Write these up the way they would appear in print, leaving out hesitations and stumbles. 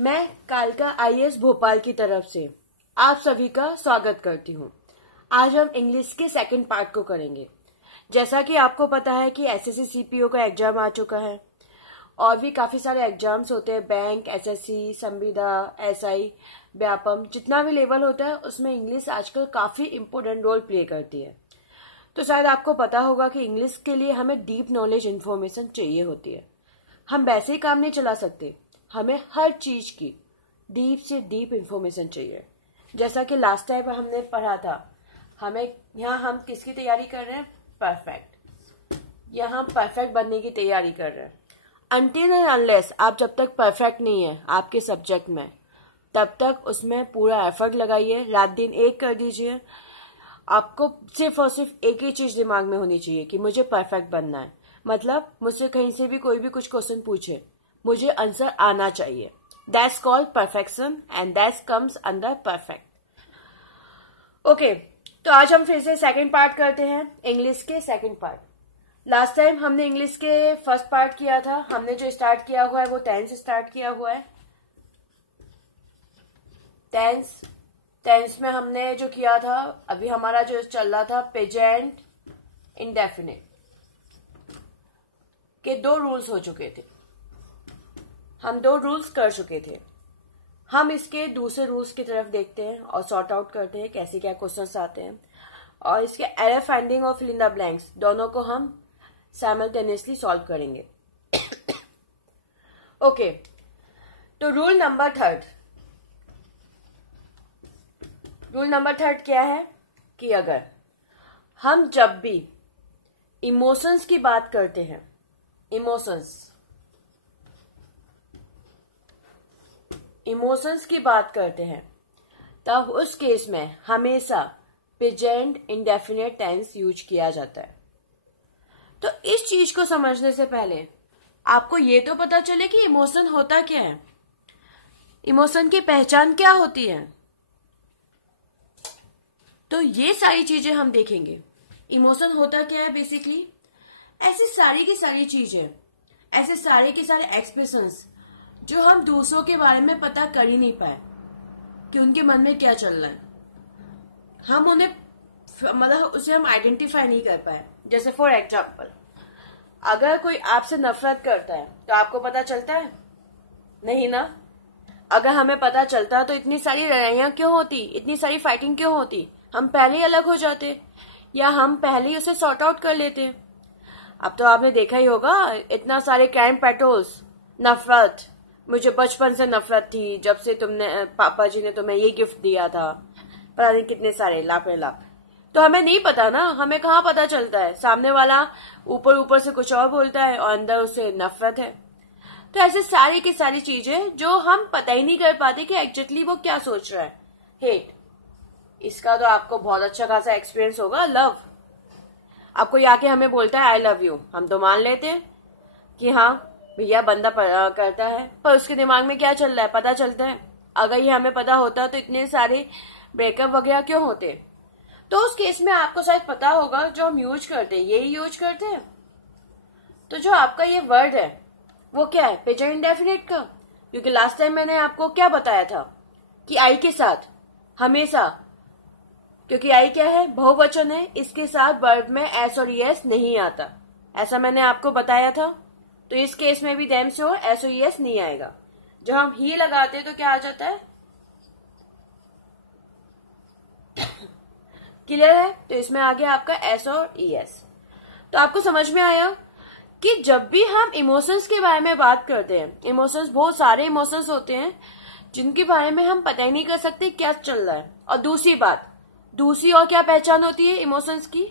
मैं कालका आईएएस भोपाल की तरफ से आप सभी का स्वागत करती हूँ। आज हम इंग्लिश के सेकंड पार्ट को करेंगे। जैसा कि आपको पता है कि एसएससी सीपीओ का एग्जाम आ चुका है और भी काफी सारे एग्जाम्स होते हैं। बैंक, एसएससी, संविदा, एसआई, व्यापम, जितना भी लेवल होता है उसमें इंग्लिश आजकल काफी इम्पोर्टेंट रोल प्ले करती है। तो शायद आपको पता होगा कि इंग्लिश के लिए हमें डीप नॉलेज इन्फॉर्मेशन चाहिए होती है। हम वैसे ही काम नहीं चला सकते, हमें हर चीज की डीप से डीप इन्फॉर्मेशन चाहिए। जैसा कि लास्ट टाइम हमने पढ़ा था, हमें यहाँ हम किसकी तैयारी कर रहे हैं? परफेक्ट। यहाँ हम परफेक्ट बनने की तैयारी कर रहे हैं। अनटिल एंड अनलेस आप जब तक परफेक्ट नहीं है आपके सब्जेक्ट में, तब तक उसमें पूरा एफर्ट लगाइए, रात दिन एक कर दीजिए। आपको सिर्फ और सिर्फ एक ही चीज दिमाग में होनी चाहिए कि मुझे परफेक्ट बनना है। मतलब मुझसे कहीं से भी कोई भी कुछ क्वेश्चन पूछे, मुझे आंसर आना चाहिए। That's called perfection and that comes under perfect. Okay, तो आज हम फिर से सेकंड पार्ट करते हैं, इंग्लिश के सेकंड पार्ट। लास्ट टाइम हमने इंग्लिश के फर्स्ट पार्ट किया था। हमने जो स्टार्ट किया हुआ है वो टेंस स्टार्ट किया हुआ है। टेंस में हमने जो किया था, अभी हमारा जो चल रहा था प्रेजेंट इंडेफिनिट के 2 रूल्स हो चुके थे। हम 2 रूल्स कर चुके थे। हम इसके दूसरे रूल्स की तरफ देखते हैं और सॉर्ट आउट करते हैं कैसे क्या क्वेश्चंस आते हैं, और इसके एरर फाइंडिंग और फिल इन द ब्लैंक्स दोनों को हम साइमल्टेनियसली सॉल्व करेंगे। ओके, तो रूल नंबर थर्ड क्या है कि अगर हम जब भी इमोशंस की बात करते हैं, इमोशंस की बात करते हैं, तब उस केस में हमेशा प्रेजेंट इंडेफिनिट टेंस यूज किया जाता है। तो इस चीज को समझने से पहले आपको ये तो पता चले कि इमोशन होता क्या है, इमोशन की पहचान क्या होती है। तो ये सारी चीजें हम देखेंगे। इमोशन होता क्या है बेसिकली? ऐसी सारी की सारी चीजें, ऐसे सारे के सारे एक्सप्रेशंस जो हम दूसरों के बारे में पता कर ही नहीं पाए कि उनके मन में क्या चल रहा है, हम उन्हें मतलब उसे हम आइडेंटिफाई नहीं कर पाए। जैसे फॉर एग्जाम्पल, अगर कोई आपसे नफरत करता है तो आपको पता चलता है? नहीं ना। अगर हमें पता चलता तो इतनी सारी लड़ाइयां क्यों होती, इतनी सारी फाइटिंग क्यों होती? हम पहले ही अलग हो जाते या हम पहले ही उसे सॉर्ट आउट कर लेते। अब तो आपने देखा ही होगा इतना सारे क्राइम पेट्रोल्स। नफरत, मुझे बचपन से नफरत थी जब से पापा जी ने तुम्हें ये गिफ्ट दिया था, पता नहीं कितने सारे लापे लाप। तो हमें नहीं पता ना, हमें कहाँ पता चलता है? सामने वाला ऊपर से कुछ और बोलता है और अंदर उसे नफरत है। तो ऐसे सारी की सारी चीजें जो हम पता ही नहीं कर पाते कि एग्जैक्टली वो क्या सोच रहा है। हेट, इसका तो आपको बहुत अच्छा खासा एक्सपीरियंस होगा। लव, आपको आके हमें बोलता है आई लव यू, हम तो मान लेते हैं कि हाँ भैया बंदा करता है, पर उसके दिमाग में क्या चल रहा है पता चलता है? अगर ये हमें पता होता तो इतने सारे ब्रेकअप वगैरह क्यों होते? तो उस केस में आपको शायद पता होगा जो हम यूज करते हैं यही यूज करते हैं। तो जो आपका ये वर्ड है वो क्या है? प्रेजेंट इंडेफिनिट का। क्योंकि लास्ट टाइम मैंने आपको क्या बताया था कि आई के साथ हमेशा, क्योंकि आई क्या है? बहुवचन है, इसके साथ वर्ब में एस और ईएस नहीं आता, ऐसा मैंने आपको बताया था। तो इस केस में भी देम से हो एस और ईएस नहीं आएगा। जब हम ही लगाते हैं तो क्या आ जाता है? क्लियर है? तो इसमें आ गया आपका एस और ईएस। तो आपको समझ में आया कि जब भी हम इमोशंस के बारे में बात करते हैं, इमोशंस बहुत सारे इमोशंस होते हैं जिनके बारे में हम पता ही नहीं कर सकते क्या चल रहा है। और दूसरी और क्या पहचान होती है इमोशंस की,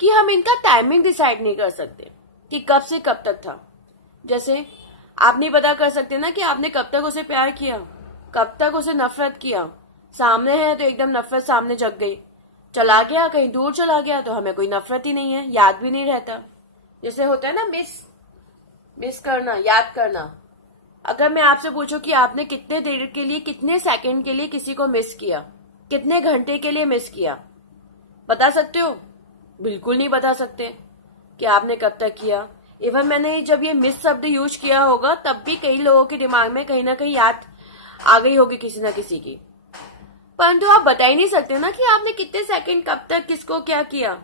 कि हम इनका टाइमिंग डिसाइड नहीं कर सकते कि कब से कब तक था। जैसे आप नहीं पता कर सकते ना कि आपने कब तक उसे प्यार किया, कब तक उसे नफरत किया। सामने है तो एकदम नफरत सामने जग गई, चला गया कहीं दूर चला गया तो हमें कोई नफरत ही नहीं है, याद भी नहीं रहता। जैसे होता है ना मिस करना, याद करना। अगर मैं आपसे पूछूं कि आपने कितने देर के लिए, कितने सेकंड के लिए किसी को मिस किया, कितने घंटे के लिए मिस किया, बता सकते हो? बिल्कुल नहीं बता सकते कि आपने कब तक किया। इवन मैंने जब ये मिस शब्द यूज किया होगा तब भी कई लोगों के दिमाग में कहीं ना कहीं याद आ गई होगी किसी ना किसी की, परंतु आप बता ही नहीं सकते ना कि आपने कितने सेकंड कब तक किसको क्या किया।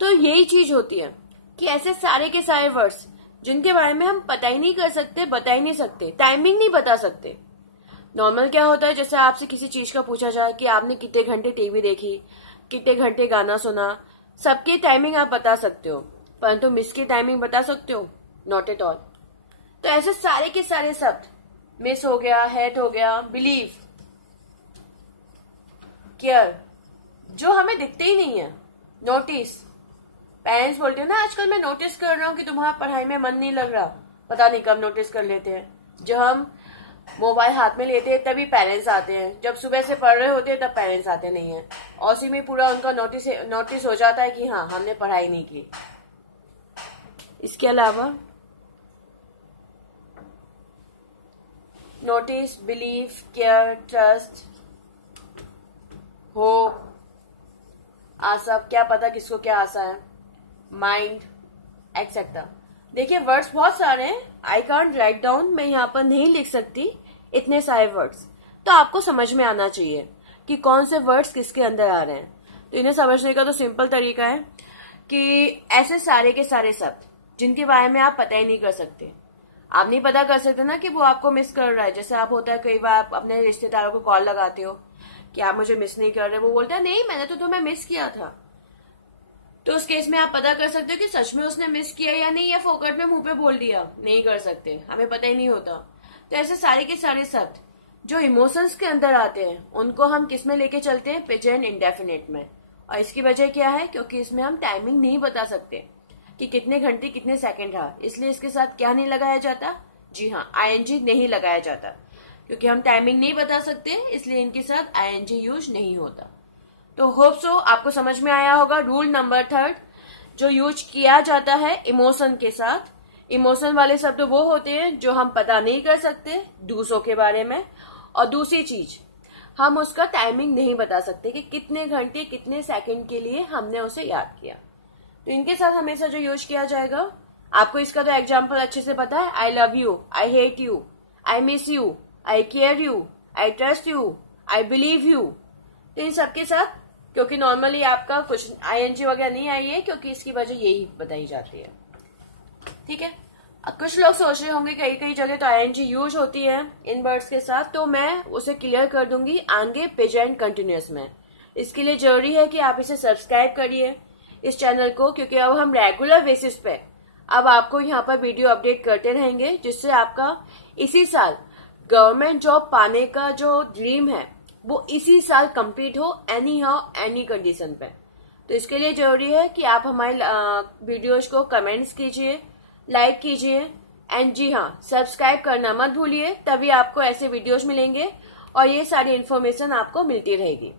तो यही चीज होती है कि ऐसे सारे के सारे वर्ड्स जिनके बारे में हम पता ही नहीं कर सकते, बता ही नहीं सकते, टाइमिंग नहीं बता सकते। नॉर्मल क्या होता है, जैसे आपसे किसी चीज का पूछा जाए कि आपने कितने घंटे टीवी देखी, कितने घंटे गाना सुना, सबकी टाइमिंग आप बता सकते हो, परंतु मिस की टाइमिंग बता सकते हो? Not at all. तो ऐसे सारे के सारे शब्द, मिस हो गया, हेट हो गया, बिलीव, केयर, जो हमें दिखते ही नहीं है। नोटिस, पेरेंट्स बोलते हैं ना आजकल मैं नोटिस कर रहा हूँ कि तुम्हारा पढ़ाई में मन नहीं लग रहा, पता नहीं कब नोटिस कर लेते हैं। जब हम मोबाइल हाथ में लेते हैं तभी पेरेंट्स आते हैं, जब सुबह से पढ़ रहे होते हैं तब पेरेंट्स आते नहीं है, और उसी में पूरा उनका नोटिस हो जाता है कि हाँ हमने पढ़ाई नहीं की। इसके अलावा notice, believe, care, trust, hope, आशा, क्या पता किसको क्या आशा है, माइंड, एक्सेट्रा। देखिए वर्ड्स बहुत सारे हैं, आई कांट राइट डाउन, मैं यहाँ पर नहीं लिख सकती इतने सारे वर्ड्स। तो आपको समझ में आना चाहिए कि कौन से वर्ड्स किसके अंदर आ रहे हैं। तो इन्हें समझने का तो सिंपल तरीका है कि ऐसे सारे के सारे शब्द जिनके बारे में आप पता ही नहीं कर सकते, आप नहीं पता कर सकते ना कि वो आपको मिस कर रहा है। जैसे आप होता है कई बार आप अपने रिश्तेदारों को कॉल लगाते हो कि आप मुझे मिस नहीं कर रहे, वो बोलता है नहीं मैंने तो तुम्हें मिस किया था। तो उस केस में आप पता कर सकते हो कि सच में उसने मिस किया या नहीं, या फोकट में मुंह पे बोल दिया। नहीं कर सकते, हमें पता ही नहीं होता। तो ऐसे सारे के सारे शब्द जो इमोशंस के अंदर आते हैं उनको हम किस में लेके चलते हैं? प्रेजेंट इंडेफिनिट में। और इसकी वजह क्या है? क्योंकि इसमें हम टाइमिंग नहीं बता सकते कि कितने घंटे कितने सेकंड रहा, इसलिए इसके साथ क्या नहीं लगाया जाता? जी हाँ, आईएनजी नहीं लगाया जाता। क्योंकि हम टाइमिंग नहीं बता सकते इसलिए इनके साथ आईएनजी यूज नहीं होता। तो होप सो आपको समझ में आया होगा रूल नंबर 3 जो यूज किया जाता है इमोशन के साथ। इमोशन वाले शब्द वो होते हैं जो हम पता नहीं कर सकते दूसरों के बारे में, और दूसरी चीज हम उसका टाइमिंग नहीं बता सकते कि कितने घंटे कितने सेकंड के लिए हमने उसे याद किया। तो इनके साथ हमेशा जो यूज किया जाएगा, आपको इसका तो एग्जाम्पल अच्छे से पता है, I love you, I hate you, I miss you, I care you, I trust you, I believe you. तो इन सबके साथ, क्योंकि नॉर्मली आपका कुछ आईएनजी वगैरह नहीं आई है, क्योंकि इसकी वजह यही बताई जाती है। ठीक है, अब कुछ लोग सोच रहे होंगे कई कई जगह तो आईएनजी यूज होती है इन वर्ड्स के साथ, तो मैं उसे क्लियर कर दूंगी आगे प्रेजेंट कंटिन्यूअस में। इसके लिए जरूरी है कि आप इसे सब्सक्राइब करिए इस चैनल को, क्योंकि अब हम रेगुलर बेसिस पे अब आपको यहाँ पर वीडियो अपडेट करते रहेंगे, जिससे आपका इसी साल गवर्नमेंट जॉब पाने का जो ड्रीम है वो इसी साल कंप्लीट हो, एनी हाउ एनी कंडीशन पे। तो इसके लिए जरूरी है कि आप हमारे वीडियोज को कमेंट्स कीजिए, लाइक कीजिए, एंड जी हाँ सब्सक्राइब करना मत भूलिए, तभी आपको ऐसे वीडियोज मिलेंगे और ये सारी इन्फॉर्मेशन आपको मिलती रहेगी।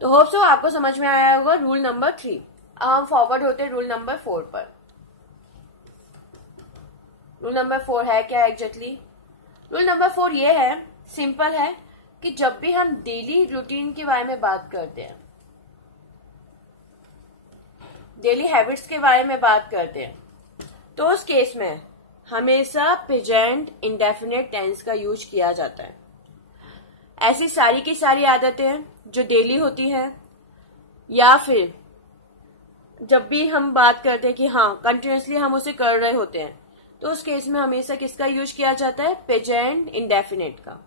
तो होप सो आपको समझ में आया होगा रूल नंबर 3। अब हम फॉरवर्ड होते रूल नंबर 4 पर। रूल नंबर 4 है क्या एग्जैक्टली? रूल नंबर 4 ये है, सिंपल है, कि जब भी हम डेली रूटीन के बारे में बात करते हैं, डेली हैबिट्स के बारे में बात करते हैं, तो उस केस में हमेशा प्रेजेंट इंडेफिनिट टेंस का यूज किया जाता है। ऐसी सारी की सारी आदतें जो डेली होती हैं, या फिर जब भी हम बात करते हैं कि हाँ कंटिन्यूसली हम उसे कर रहे होते हैं, तो उस केस में हमेशा किसका यूज किया जाता है? प्रेजेंट इंडेफिनिट का।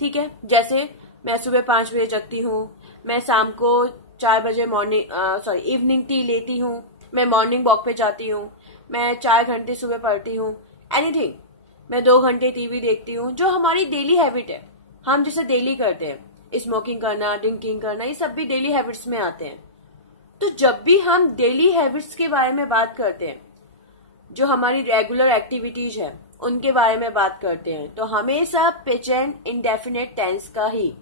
ठीक है, जैसे मैं सुबह 5 बजे जगती हूँ, मैं शाम को 4 बजे इवनिंग टी लेती हूँ, मैं मॉर्निंग वॉक पे जाती हूँ, मैं 4 घंटे सुबह पढ़ती हूँ, एनीथिंग, मैं 2 घंटे टीवी देखती हूँ। जो हमारी डेली हैबिट है, हम जिसे डेली करते हैं, स्मोकिंग करना, ड्रिंकिंग करना, ये सब भी डेली हैबिट्स में आते हैं। तो जब भी हम डेली हैबिट्स के बारे में बात करते हैं, जो हमारी रेगुलर एक्टिविटीज है उनके बारे में बात करते हैं, तो हमेशा प्रेजेंट इंडेफिनिट टेंस का ही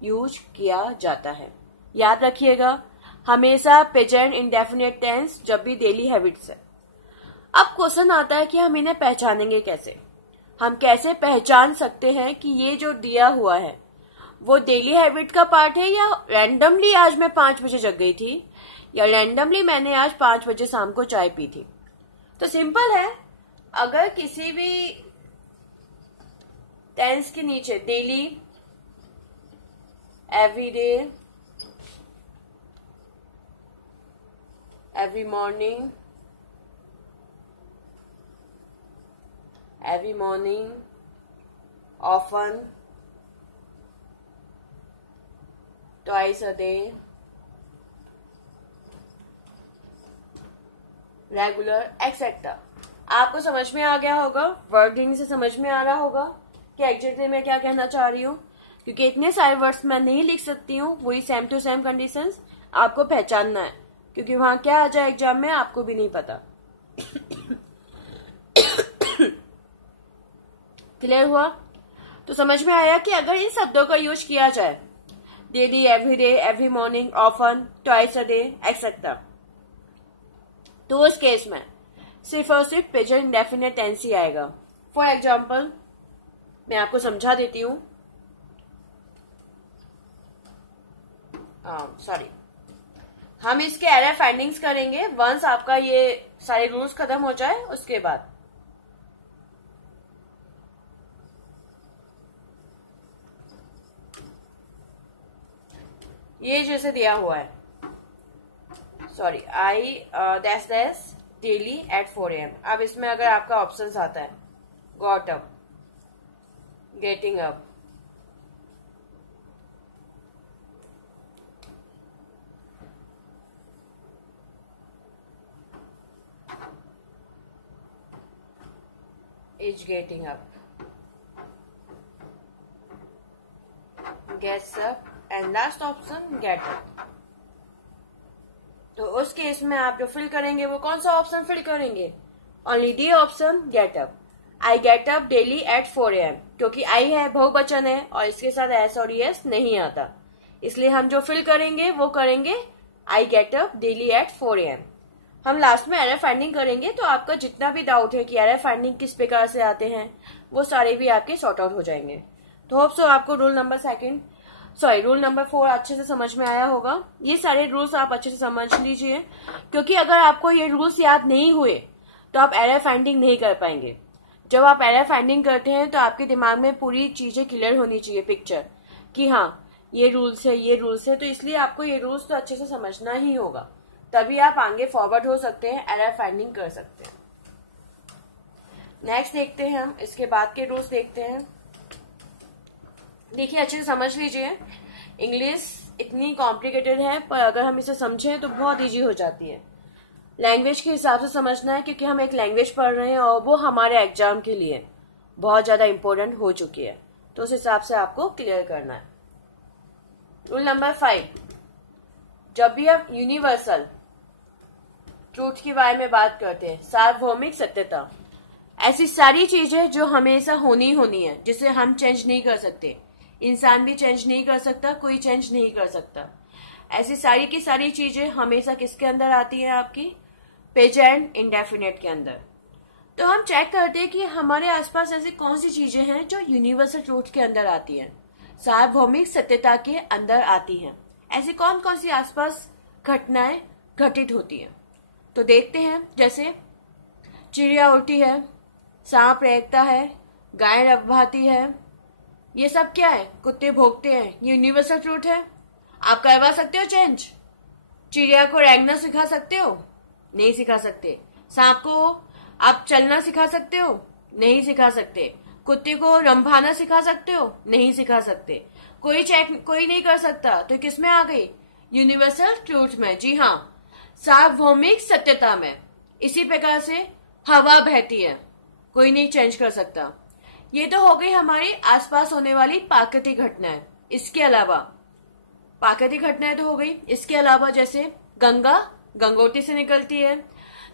यूज किया जाता है। याद रखिएगा, हमेशा प्रेजेंट इंडेफिनिट टेंस जब भी डेली हैबिट्स है। अब क्वेश्चन आता है कि हम इन्हें पहचानेंगे कैसे? हम कैसे पहचान सकते हैं कि ये जो दिया हुआ है वो डेली हैबिट का पार्ट है, या रैंडमली आज मैं 5 बजे जग गई थी, या रैंडमली मैंने आज 5 बजे शाम को चाय पी थी। तो सिंपल है, अगर किसी भी टेंस के नीचे daily, everyday, every morning, often, twice a day, regular, etcetera. आपको समझ में आ गया होगा, वर्डिंग से समझ में आ रहा होगा कि एग्जैक्टली मैं क्या कहना चाह रही हूँ, क्योंकि इतने सारे वर्ड्स मैं नहीं लिख सकती हूँ। वही सेम टू सेम कंडीशंस आपको पहचानना है, क्योंकि वहां क्या आ जाए एग्जाम में आपको भी नहीं पता। क्लियर हुआ? तो समझ में आया कि अगर इन शब्दों का यूज किया जाए, daily, everyday, every morning, often, twice a day, etcetera, तो उस केस में सिर्फ और सिर्फ प्रेजेंट इंडेफिनिट टेंस ही आएगा। फॉर एग्जाम्पल मैं आपको समझा देती हूँ। सॉरी, हम इसके एरर फाइंडिंग्स करेंगे वंस आपका ये सारे रूल्स खत्म हो जाए उसके बाद। ये जैसे दिया हुआ है, sorry, I dash dash daily at 4 AM। अब इसमें अगर आपका ऑप्शन आता है got up, getting up, is getting up, gets up and last option get up. तो उस केस में आप जो फिल करेंगे वो कौन सा ऑप्शन फिल करेंगे? Only D option, get up. I get up daily at 4 AM, क्योंकि आई है बहुवचन है और इसके साथ एस और एस नहीं आता, इसलिए हम जो फिल करेंगे वो करेंगे I get up daily at 4 AM। हम लास्ट में एरर फाइंडिंग करेंगे, तो आपका जितना भी डाउट है कि एरर फाइंडिंग किस प्रकार से आते हैं वो सारे भी आपके सॉर्ट आउट हो जाएंगे। तो होप सो आपको रूल नंबर 4 अच्छे से समझ में आया होगा। ये सारे रूल्स आप अच्छे से समझ लीजिए, क्योंकि अगर आपको ये रूल्स याद नहीं हुए तो आप एरर फाइंडिंग नहीं कर पाएंगे। जब आप एरर फाइंडिंग करते हैं तो आपके दिमाग में पूरी चीजें क्लियर होनी चाहिए, पिक्चर कि हाँ ये रूल्स है, तो इसलिए आपको ये रूल्स तो अच्छे से समझना ही होगा, तभी आप आगे फॉरवर्ड हो सकते हैं, एरर फाइंडिंग कर सकते हैं। नेक्स्ट देखते हैं हम, इसके बाद के रूल्स देखते हैं। देखिए अच्छे से समझ लीजिए, इंग्लिश इतनी कॉम्प्लिकेटेड है पर अगर हम इसे समझें तो बहुत इजी हो जाती है। लैंग्वेज के हिसाब से समझना है, क्योंकि हम एक लैंग्वेज पढ़ रहे हैं और वो हमारे एग्जाम के लिए बहुत ज्यादा इंपॉर्टेंट हो चुकी है, तो उस हिसाब से आपको क्लियर करना है। रूल नंबर 5, जब भी हम यूनिवर्सल ट्रूथ के बारे में बात करते हैं, सार्वभौमिक सत्यता, ऐसी सारी चीजें जो हमेशा होनी है, जिसे हम चेंज नहीं कर सकते, इंसान भी चेंज नहीं कर सकता, कोई चेंज नहीं कर सकता, ऐसी सारी की सारी चीजें हमेशा किसके अंदर आती है? आपकी प्रेजेंट इंडेफिनिट के अंदर। तो हम चेक करते हैं कि हमारे आसपास ऐसी कौन सी चीजें हैं जो यूनिवर्सल ट्रूथ के अंदर आती हैं, सार्वभौमिक सत्यता के अंदर आती हैं। ऐसी कौन कौन सी आसपास घटनाएं घटित होती हैं, तो देखते हैं। जैसे चिड़िया उड़ती है, सांप रेंगता है, गाय रबभाती है, ये सब क्या है? कुत्ते भौंकते हैं, ये यूनिवर्सल ट्रूथ है। आप करवा सकते हो चेंज? चिड़िया को रेंगना सिखा सकते हो? नहीं सिखा सकते। सांप को आप चलना सिखा सकते हो? नहीं सिखा सकते। कुत्ते को रंभाना सिखा सकते हो? नहीं सिखा सकते। कोई नहीं कर सकता, तो किस में आ गई? यूनिवर्सल ट्रूथ में। जी हाँ, सार्वभौमिक सत्यता में। इसी प्रकार से हवा बहती है, कोई नहीं चेंज कर सकता। ये तो हो गई हमारे आसपास होने वाली प्राकृतिक घटनाएं। इसके अलावा प्राकृतिक घटनाएं तो हो गई, इसके अलावा जैसे गंगा गंगोत्री से निकलती है,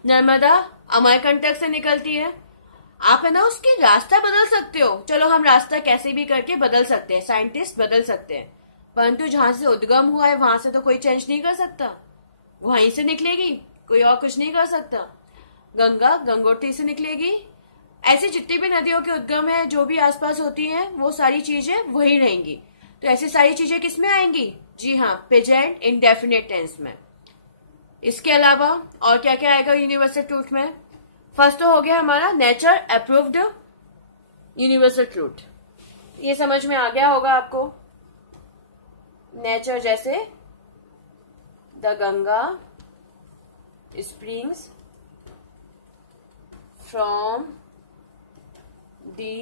नर्मदा अमरकंटक से निकलती है। आप है ना उसकी रास्ता बदल सकते हो, चलो हम रास्ता कैसे भी करके बदल सकते हैं, साइंटिस्ट बदल सकते हैं, परंतु जहां से उद्गम हुआ है वहां से तो कोई चेंज नहीं कर सकता, वहीं से निकलेगी, कोई और कुछ नहीं कर सकता। गंगा गंगोत्री से निकलेगी। ऐसे जितनी भी नदियों के उद्गम है, जो भी आसपास होती हैं, वो सारी चीजें वही रहेंगी। तो ऐसी सारी चीजें किस में आएंगी? जी हाँ, प्रेजेंट इंडेफिनिट टेंस में। इसके अलावा और क्या क्या आएगा यूनिवर्सल ट्रूथ में? फर्स्ट तो हो गया हमारा नेचर अप्रूव्ड यूनिवर्सल ट्रूथ। ये समझ में आ गया होगा आपको। नेचर जैसे the Ganga springs from the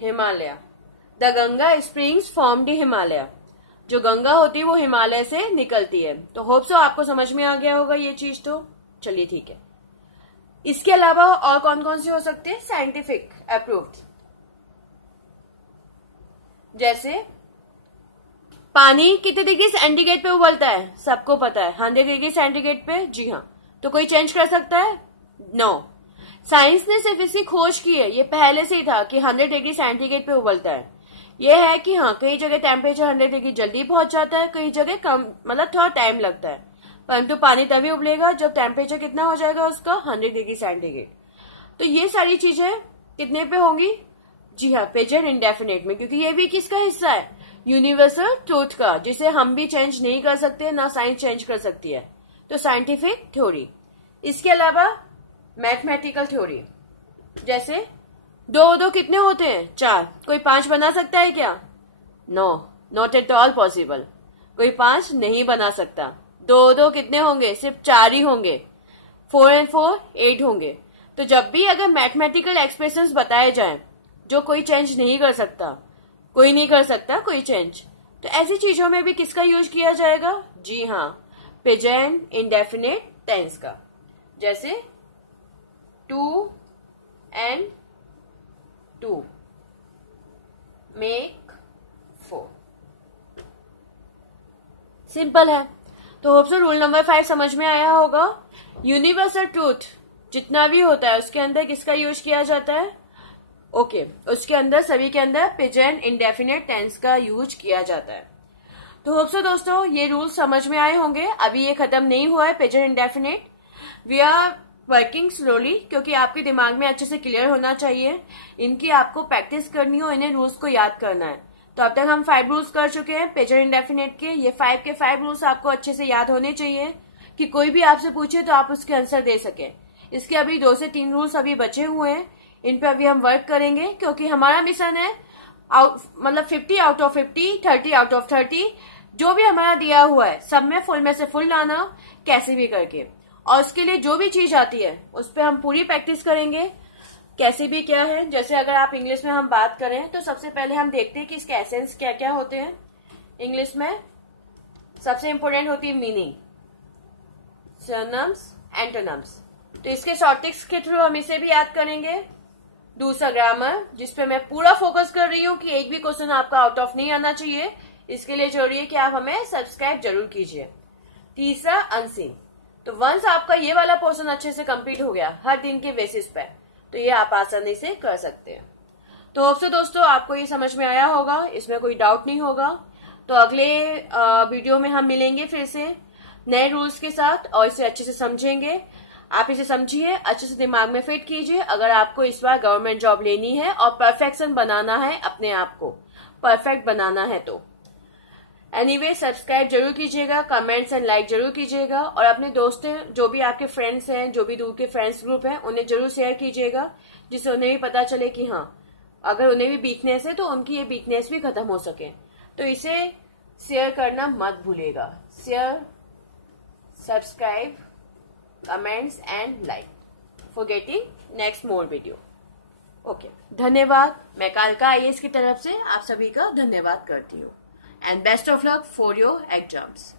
Himalaya. The Ganga springs from the Himalaya. जो गंगा होती है वो हिमालय से निकलती है। तो होप सो आपको समझ में आ गया होगा ये चीज। तो चलिए ठीक है। इसके अलावा और कौन कौन से हो सकते हैं साइंटिफिक अप्रूव्ड, जैसे पानी कितने डिग्री सेंटीग्रेड पे उबलता है, सबको पता है 100 डिग्री सेंटीग्रेड पे। जी हाँ, तो कोई चेंज कर सकता है? नो। साइंस ने सिर्फ इसकी खोज की है, ये पहले से ही था कि 100 डिग्री सेंटीग्रेड पे उबलता है। ये है कि हाँ, कई जगह टेम्परेचर 100 डिग्री जल्दी पहुंच जाता है, कई जगह कम, मतलब थोड़ा टाइम लगता है। परंतु पानी तभी उबलेगा जब टेम्परेचर कितना हो जाएगा उसका, 100 डिग्री सेंटीग्रेड। तो ये सारी चीजें कितने पे होंगी? जी हाँ, प्रेजेंट इंडेफिनिट में, क्योंकि ये भी किसका हिस्सा है? यूनिवर्सल ट्रूथ का, जिसे हम भी चेंज नहीं कर सकते, ना साइंस चेंज कर सकती है। तो साइंटिफिक थ्योरी। इसके अलावा मैथमेटिकल थ्योरी, जैसे 2 कितने होते हैं? 4। कोई 5 बना सकता है क्या? No, not at all possible. कोई 5 नहीं बना सकता। 2 कितने होंगे? सिर्फ 4 ही होंगे। 4 and 4 8 होंगे। तो जब भी अगर मैथमेटिकल एक्सप्रेशंस बताए जाएं जो कोई चेंज नहीं कर सकता, कोई नहीं कर सकता कोई चेंज, तो ऐसी चीजों में भी किसका यूज किया जाएगा? जी हाँ, प्रेजेंट इंडेफिनिट टेंस का। जैसे 2 and 2 make 4। सिंपल है। तो होप सो रूल नंबर 5 समझ में आया होगा। यूनिवर्सल ट्रूथ जितना भी होता है उसके अंदर किसका यूज किया जाता है? ओके, उसके अंदर सभी के अंदर प्रेजेंट इंडेफिनिट टेंस का यूज किया जाता है। तो होप सो दोस्तों ये रूल समझ में आए होंगे। अभी ये खत्म नहीं हुआ है present indefinite, we are working slowly, क्योंकि आपके दिमाग में अच्छे से क्लियर होना चाहिए। इनकी आपको प्रैक्टिस करनी हो, इन्हें रूल्स को याद करना है। तो अब तक हम 5 रूल्स कर चुके हैं प्रेजेंट इंडेफिनिट के। ये 5 के 5 रूल्स आपको अच्छे से याद होने चाहिए कि कोई भी आपसे पूछे तो आप उसके आंसर दे सके। इसके अभी 2 से 3 रूल्स अभी बचे हुए हैं, इन पे अभी हम वर्क करेंगे, क्योंकि हमारा मिशन है मतलब 50 आउट ऑफ 50, 30 आउट ऑफ 30, जो भी हमारा दिया हुआ है सब में से फुल लाना, कैसे भी करके। और उसके लिए जो भी चीज आती है उस पर हम पूरी प्रैक्टिस करेंगे। कैसे भी क्या है, जैसे अगर आप इंग्लिश में हम बात करें तो सबसे पहले हम देखते हैं कि इसके एसेंस क्या क्या होते हैं। इंग्लिश में सबसे इंपोर्टेंट होती है मीनिंग, सिनोनिम्स, एंटोनिम्स। तो इसके शॉर्ट ट्रिक्स के थ्रू हम इसे भी याद करेंगे। दूसरा ग्रामर, जिसपे मैं पूरा फोकस कर रही हूँ कि एक भी क्वेश्चन आपका आउट ऑफ नहीं आना चाहिए। इसके लिए जरूरी है कि आप हमें सब्सक्राइब जरूर कीजिए। तीसरा अनसीन। तो वंस आपका ये वाला पोर्शन अच्छे से कंप्लीट हो गया हर दिन के बेसिस पे, तो ये आप आसानी से कर सकते हैं। तो होप सो दोस्तों आपको ये समझ में आया होगा, इसमें कोई डाउट नहीं होगा। तो अगले वीडियो में हम मिलेंगे फिर से नए रूल्स के साथ और इसे अच्छे से समझेंगे। आप इसे समझिए, अच्छे से दिमाग में फिट कीजिए। अगर आपको इस बार गवर्नमेंट जॉब लेनी है और परफेक्शन बनाना है, अपने आप को परफेक्ट बनाना है, तो एनीवे सब्सक्राइब जरूर कीजिएगा, कमेंट्स एंड लाइक जरूर कीजिएगा। और अपने दोस्तों, जो भी आपके फ्रेंड्स हैं, जो भी दूर के फ्रेंड्स ग्रुप हैं, उन्हें जरूर शेयर कीजिएगा, जिससे उन्हें भी पता चले कि हाँ, अगर उन्हें भी वीकनेस है तो उनकी ये वीकनेस भी खत्म हो सके। तो इसे शेयर करना मत भूलिएगा। Share, subscribe, comments and like for getting next more video. Okay, धन्यवाद। मैं कालका IAS की तरफ से आप सभी का धन्यवाद करती हूँ। And best of luck for your exams.